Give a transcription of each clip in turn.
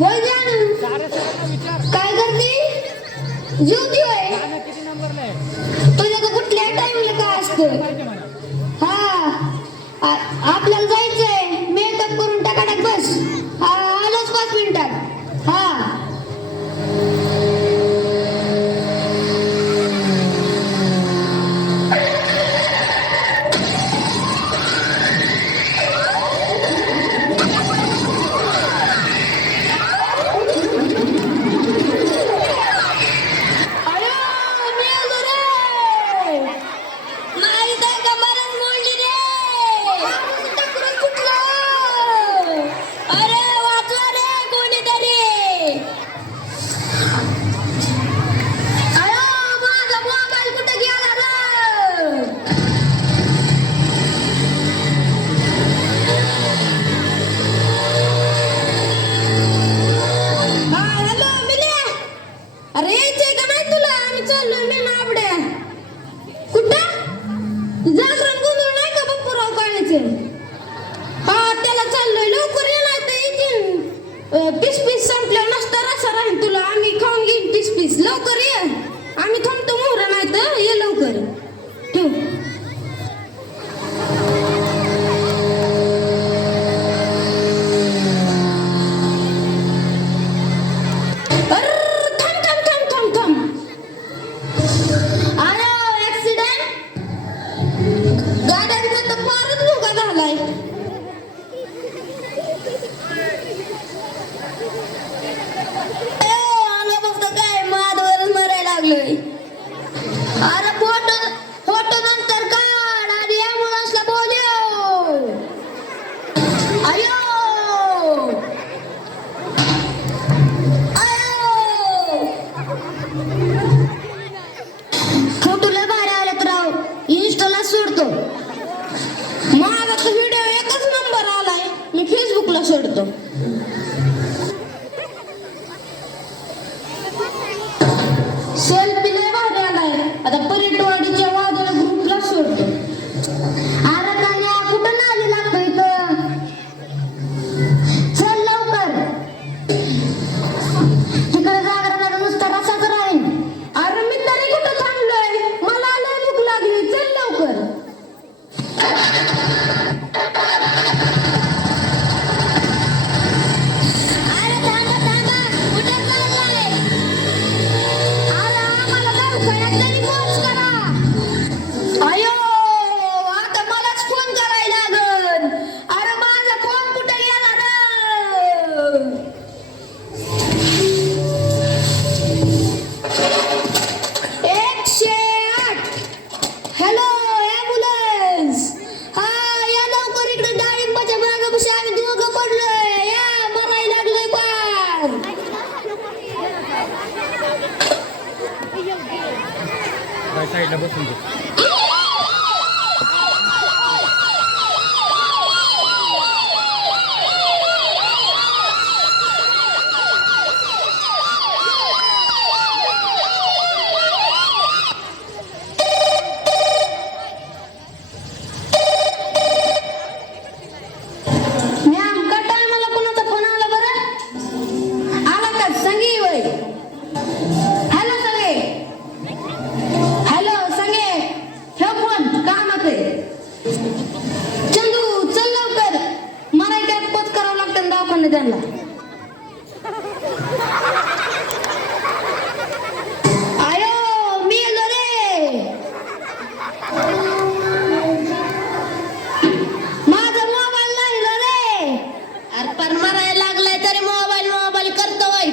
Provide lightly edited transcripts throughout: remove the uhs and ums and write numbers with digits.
होय जानू काय करते जेवती होय तुझ्या तर कुठल्या टाइमला काय असतं आपल्याला जायचंय मेकअप करून टाकाटाक बस आलोच 5 मिनिटात पीस संपल्या नसता रसा राहील तुला आम्ही खाऊन घेईन पीस लवकर ये आम्ही थांबतो मोहर नाही तर ये लवकर ठेव अरे फोटो नंतर काढ आणि ॲम्ब्युलन्सला बोलव अयो फोटोला बाहेर आल्यात राव इंस्टाला सोडतो माझा तर व्हिडिओ एकच नंबर आलाय मी फेसबुकला सोडतो सेल्फी लय भारी आलाय आता पर्यटवाडीच्या वादळ ग्रुपला सोडतो अरे कान्या कुठं नाली लागतो इथं चल लवकर इकडे जागरणाला नुसता रसाच राहील अरे मी तरी कुठं थांबलोय मला लय भूक लागली चल लवकर साईडला बसून चंदू चल लवकर मला त्यात पोच करावं लागतं दवाखान्यात त्यांना आयो मी आलो रे माझा मोबाईल नाही रे अरे पण मरायला लागलाय तरी मोबाईल करतोय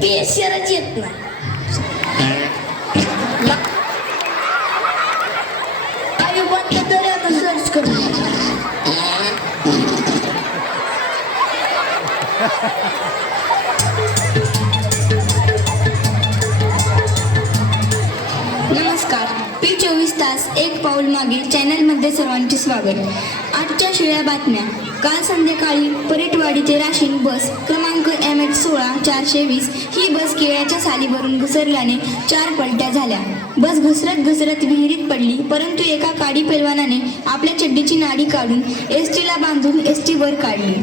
पेशरच येत नाही आयु बंद तरी आता सर्च करू नमस्कार P24 तास एक पाऊल मागे चॅनल मध्ये सर्वांचे स्वागत। आज आजच्या शिळ्या बातम्या. काल संध्याकाळी परेटवाडी ते राशीन बस क्रमांक MH16-420 ही बस केळ्याच्या सालीवरून घसरल्याने 4 पलट्या झाल्या. बस घसरत विहिरीत पडली, परंतु एका काडी पैलवानाने आपल्या चड्डीची नाडी काढून एसटीला बांधून एसटी वर काढली.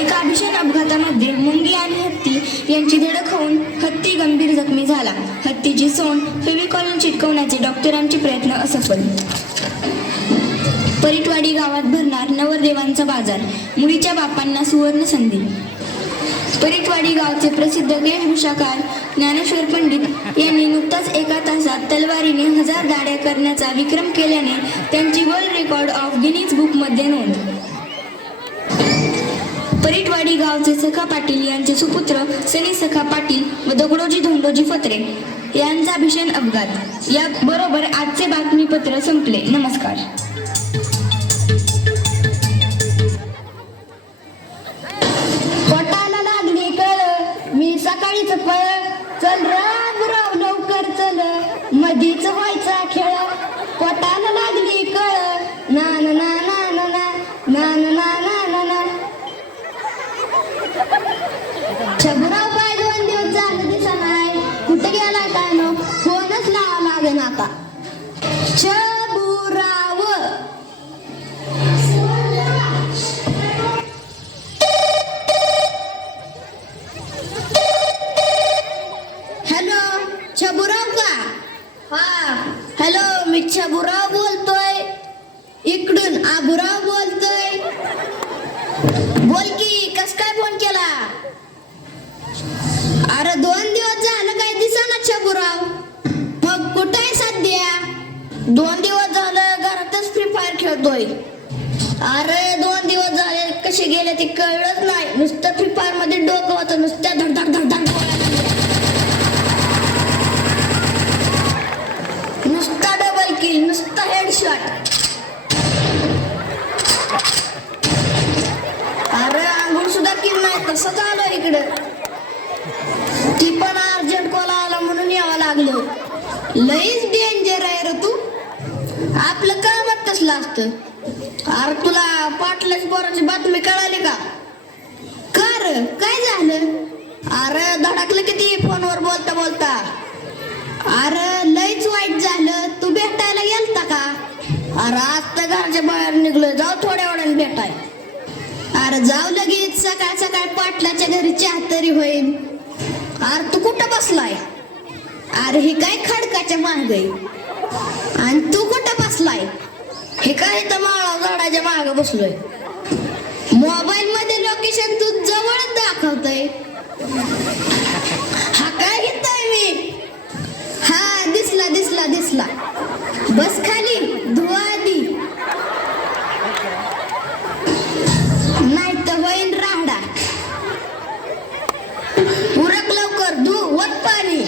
एका भीषण अपघातामध्ये मुंगी आणि हत्ती यांची धडक होऊन हत्ती गंभीर जखमी झाला. हत्तीची सोंड फेविकॉल चिटकवण्याचे डॉक्टरांचे प्रयत्न असफल. परीटवाडी गावात भरणार नवरदेवांचा बाजार, मुलीच्या बापांना सुवर्ण संधी. परीटवाडी गावचे प्रसिद्ध वेशभूषाकार ज्ञानेश्वर पंडित यांनी नुकताच एका तासात तलवारीने 1000 दाढ्या करण्याचा विक्रम केल्याने त्यांची वर्ल्ड रेकॉर्ड ऑफ गिनीज बुकमध्ये नोंद. परीटवाडी गावचे सखा पाटील यांचे सुपुत्र सनी सखा पाटील व दगडोजी धोंडोजी फत्रे यांचा भीषण अपघात. या बरोबर आजचे बातमीपत्र संपले. नमस्कार. पोटाला लागली कळ, मी सकाळीच पळ, चल राम राव लवकर चल, मधीच व्हायचा खेळ. पोटाला लागली कळ, ना ना ना ना ना ना ना ना ना ना ना. छबुराव पाय 2 दिवस झालं दिसा नाही, कुठे गेला काय नो, फोनच लावा लागेल आता. छबुराव हॅलो, छबुराव का? हा हॅलो, मी छबुराव बोलतोय. इकडून आबुराव बोलतोय. बोल की, कस काय फोन केला? अरे 2 दिवस झालं काय दिसेना छबुराव. मग कुठे आहे सध्या? 2 दिवस झालं घरातच फ्री फायर खेळतोय. अरे 2 दिवस झाले कसे गेले ते कळलंच नाही. नुसतं फ्री फायर मध्ये डोकं होतं, नुसत्या धडधड धडधड नुसता डबल किल, नुसता हेडशॉट. अरे आंघोळ सुद्धा किल नाही, तसं झालं इकडं. ती पण अर्जंट कॉल आला म्हणून यावं लागलं. लईच डेंजर आहे रे तू. आपलं कामच कसलं असतं. अरे तुला पाटलाच पोराची बातमी कळाली का? का रे, काय झालं? अरे धडकलं किती फोनवर बोलता बोलता. अरे लईच वाईट झालं. तू भेटायला गेलता का? अरे आज तर घरच्या बाहेर निघलो, जाऊ थोड्या वेळाने भेटाय. अरे जाऊ लगेच, सकाळ सकाळ पाटलाच्या घरी चहा तरी होईल. अरे तू कुठं बसलाय? अरे हे काय खडकाच्या माग आहे. आणि तू कुठं बसलाय? हे काय तर माळा झाडाच्या माग बसलोय. मोबाईल मध्ये लोकेशन तू जवळच दाखवतय. हा काय घेतोय मी? हा दिसला दिसला दिसला. बस खाली, धुवा आधी, नाही तर होईन राहडा. उरक लवकर, धु, वत पाणी.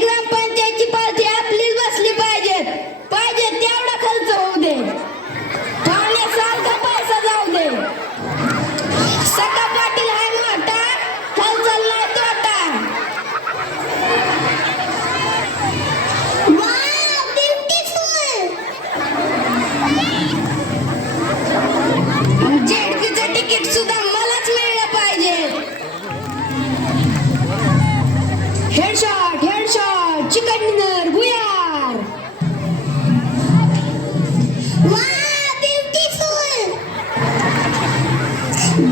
ग्रामपंचायतची पार्टी आपलीच बसली पाहिजे तेवढा खर्च होऊ दे. पाण्यासारखा पैसा जाऊ दे. सका पाटील हाय मोठा, खर्च नाही तोटा. जेडकीचं तिकीट सुद्धा मलाच मिळलं पाहिजे. हेडशॉट हेडशॉट, चिकन डिनर, भुयार.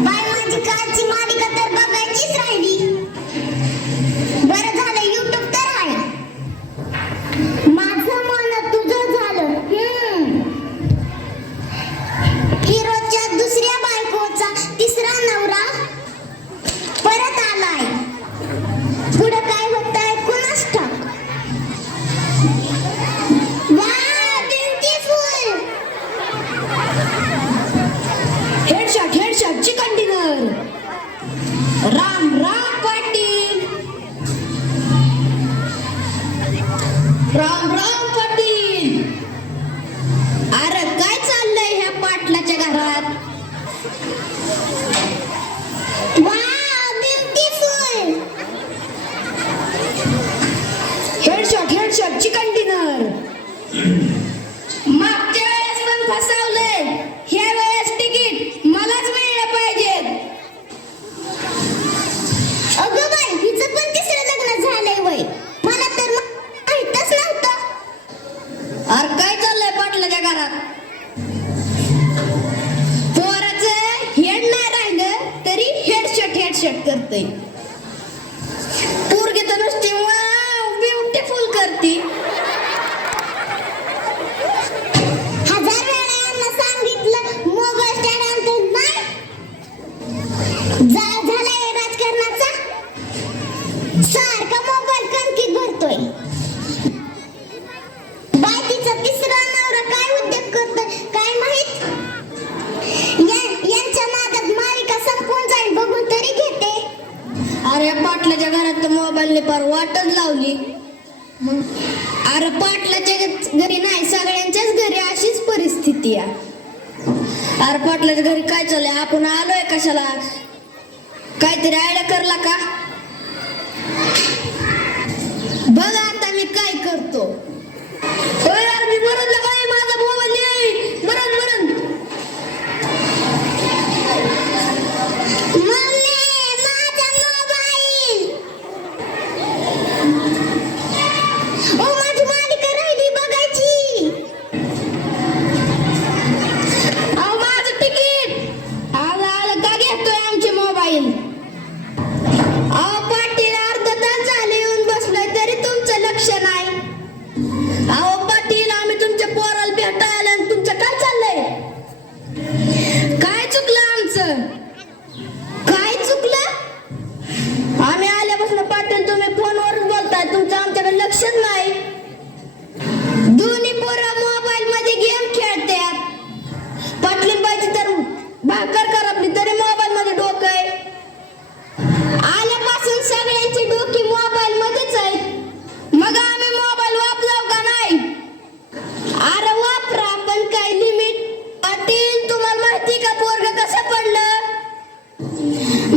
बाय माझी कारची मालिका तर बघायचीच राहिली. बरं झालं युट्यूब तर आहे. माझं मन तुझं झालं. हिरोच्या दुसऱ्या बायकोचा तिसरा नवरा परत आलाय. पुढं काय होतंय कुणास ठाऊक. Headshot headshot, chicken dinner. करतय. पोरगी तर नुसती ब्युटिफुल करती. हजार वेळा यांना सांगितलं मोबाईल स्टँड आणतो नाही. झालाय राजकारणाचा सारखा मोबाईल कणकीत भरतोय. बायकीचा तिसरा नवरा काय उद्योग करतोय काय माहित. यांच्या नादात मालिका संपून जाईल बघून तरी घेते. अरे पाटलाच्या घरात तर मोबाईलने पार वाटच लावली. अरे पाटलाच्या घरी नाही, सगळ्यांच्याच घरी अशीच परिस्थिती आहे. अरे पाटलाच्या घरी काय चाललंय, आपण आलोय कशाला, काहीतरी आयडिया करला का. बघा आता मी काय करतो. होय यार मी मरण काय माझा मोबाईल मरण. मम्मी माझा मोबाईल. ओ माझी मालिका राहिली बघायची. अहो माझं तिकीट आलं का घेतोय आमचे मोबाईल. अहो पाटील अर्धा तास झाले येऊन बसलोय तरी तुमचं लक्ष नाही. अहो पाटील आम्ही तुमच्या पोराला भेटायला आणि तुमचं काय चाललंय. काय चुकलं आमचं, काय चुकलं. आम्ही आल्यापासून पाटील तुम्ही फोनवरच बोलताय, तुमचं आमच्याकडे लक्षच नाही. दोन्ही पोरं मोबाईल मध्ये गेम खेळतात. पाटलीन बाईची तर भाकर करपली तरी मोबाईल मध्ये डोकं आहे. आल्यापासून सगळ्यांची डोकी मोबाईल मध्येच आहेत. मग आम्ही मोबाईल वापराव का नाही. अरे वापरा पण काय लिमिट. पाटील तुम्हाला माहिती का पोरग कसं पडलं.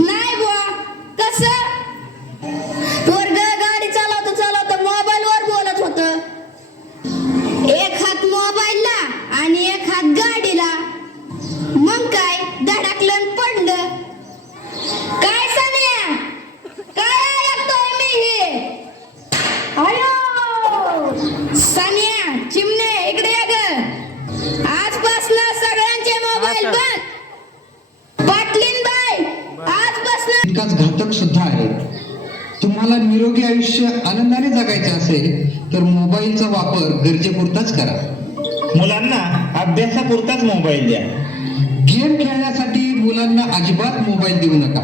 नाही बुवा कसं. पोरग गाडी चालवता मोबाईल वर बोलत होत. एक हात मोबाईलला आणि एक हात गाडीला. मग काय धडकलं आणि पडलं. काय सानिया काय ऐकतोय मी हे. अयो सानिया चिमणे इकडे ये ग. आजपासून सगळ्यांचे मोबाईल बंद. पाटलीन बाई आजपासून तितकाच घातक सुद्धा आहे. तुम्हाला निरोगी आयुष्य आनंदाने जगायचे असेल तर मोबाईलचा वापर गरजेपुरताच करा. मुलांना अभ्यासापुरताच मोबाईल द्या. गेम खेळण्यासाठी मुलांना अजिबात मोबाईल देऊ नका.